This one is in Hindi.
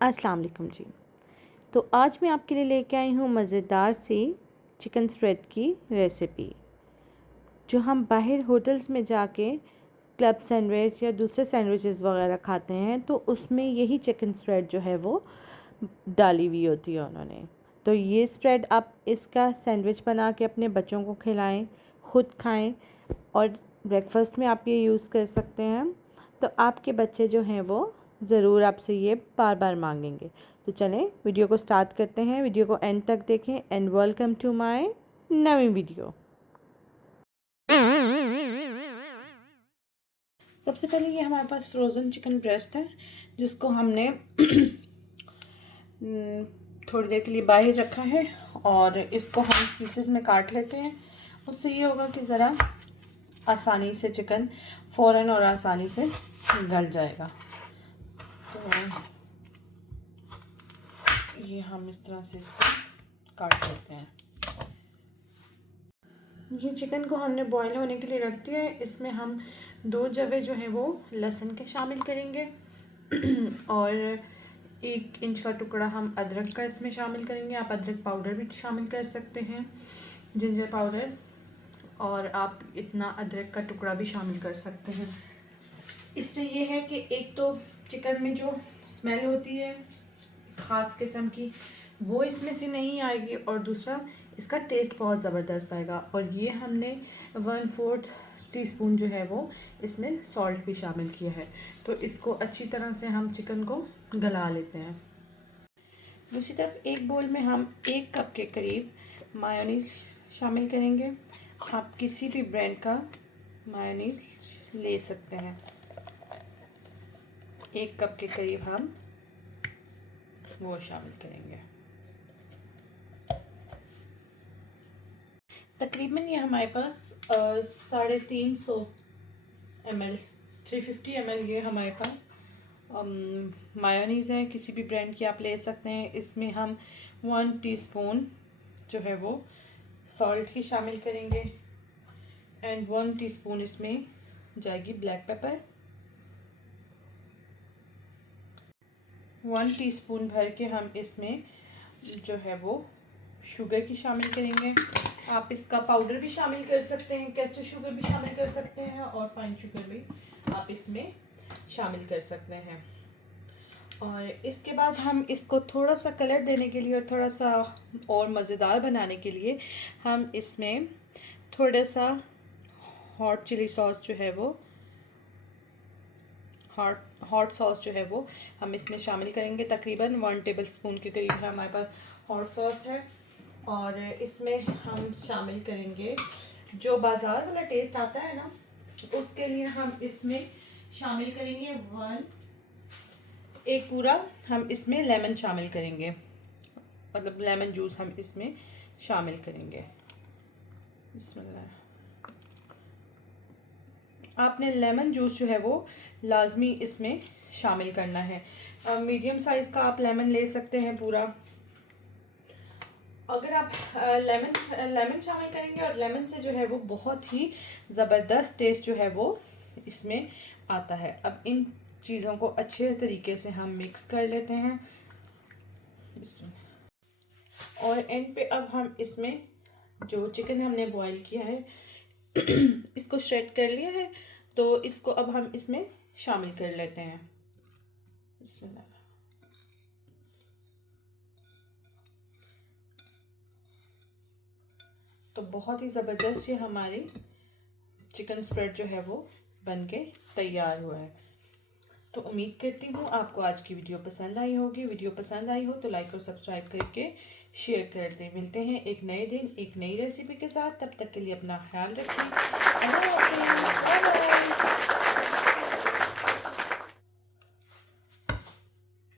अस्सलाम वालेकुम जी। तो आज मैं आपके लिए लेके आई हूँ मज़ेदार सी चिकन स्प्रेड की रेसिपी, जो हम बाहर होटल्स में जाके क्लब सैंडविच या दूसरे सैंडविचेस वगैरह खाते हैं तो उसमें यही चिकन स्प्रेड जो है वो डाली हुई होती है उन्होंने। तो ये स्प्रेड आप इसका सैंडविच बना के अपने बच्चों को खिलाएं, ख़ुद खाएं और ब्रेकफास्ट में आप ये यूज़ कर सकते हैं। तो आपके बच्चे जो हैं वो ज़रूर आपसे ये बार बार मांगेंगे। तो चलें वीडियो को स्टार्ट करते हैं। वीडियो को एंड तक देखें एंड वेलकम टू माय नई वीडियो। सबसे पहले ये हमारे पास फ्रोज़न चिकन ब्रेस्ट है, जिसको हमने थोड़ी देर के लिए बाहर रखा है और इसको हम पीसेस में काट लेते हैं। उससे ये होगा कि ज़रा आसानी से चिकन फ़ौरन और आसानी से गल जाएगा। तो ये हम इस तरह से इसको काट लेते हैं। ये चिकन को हमने बॉईल होने के लिए रख दिया है। इसमें हम 2 जवे जो हैं वो लहसुन के शामिल करेंगे और 1 इंच का टुकड़ा हम अदरक का इसमें शामिल करेंगे। आप अदरक पाउडर भी शामिल कर सकते हैं, जिंजर पाउडर, और आप इतना अदरक का टुकड़ा भी शामिल कर सकते हैं। इससे ये है कि एक तो चिकन में जो स्मेल होती है ख़ास किस्म की वो इसमें से नहीं आएगी और दूसरा इसका टेस्ट बहुत ज़बरदस्त आएगा। और ये हमने 1/4 टीस्पून जो है वो इसमें सॉल्ट भी शामिल किया है। तो इसको अच्छी तरह से हम चिकन को गला लेते हैं। दूसरी तरफ एक बोल में हम 1 कप के करीब मायोनीज़ शामिल करेंगे। आप किसी भी ब्रांड का मायोनीज़ ले सकते हैं। 1 कप के करीब हम वो शामिल करेंगे। तकरीबन ये हमारे पास 350 ml 350 ml ये हमारे पास मायोनीज़ है। किसी भी ब्रांड की आप ले सकते हैं। इसमें हम 1 टीस्पून जो है वो सॉल्ट की शामिल करेंगे एंड 1 टीस्पून इसमें जाएगी ब्लैक पेपर। 1 टीस्पून भर के हम इसमें जो है वो शुगर की शामिल करेंगे। आप इसका पाउडर भी शामिल कर सकते हैं, कैस्टर शुगर भी शामिल कर सकते हैं और फाइन शुगर भी आप इसमें शामिल कर सकते हैं। और इसके बाद हम इसको थोड़ा सा कलर देने के लिए और थोड़ा सा और मज़ेदार बनाने के लिए हम इसमें थोड़ा सा हॉट चिली सॉस जो है वो हॉट सॉस जो है वो हम इसमें शामिल करेंगे। तकरीबन 1 टेबलस्पून के करीब हमारे पास हॉट सॉस है। और इसमें हम शामिल करेंगे जो बाज़ार वाला टेस्ट आता है ना, उसके लिए हम इसमें शामिल करेंगे एक पूरा हम इसमें लेमन शामिल करेंगे, मतलब लेमन जूस हम इसमें शामिल करेंगे। बिस्मिल्लाह। आपने लेमन जूस जो है वो लाजमी इसमें शामिल करना है। मीडियम साइज़ का आप लेमन ले सकते हैं पूरा। अगर आप लेमन शामिल करेंगे और लेमन से जो है वो बहुत ही ज़बरदस्त टेस्ट जो है वो इसमें आता है। अब इन चीज़ों को अच्छे तरीके से हम मिक्स कर लेते हैं और एंड पे अब हम इसमें जो चिकन हमने बॉईल किया है इसको श्रेड कर लिया है, तो इसको अब हम इसमें शामिल कर लेते हैं। बिस्मिल्लाह। तो बहुत ही ज़बरदस्त ये हमारी चिकन स्प्रेड जो है वो बन के तैयार हुआ है। तो उम्मीद करती हूँ आपको आज की वीडियो पसंद आई होगी। वीडियो पसंद आई हो तो लाइक और सब्सक्राइब करके शेयर कर दें। मिलते हैं एक नए दिन एक नई रेसिपी के साथ। तब तक के लिए अपना ख्याल रखें।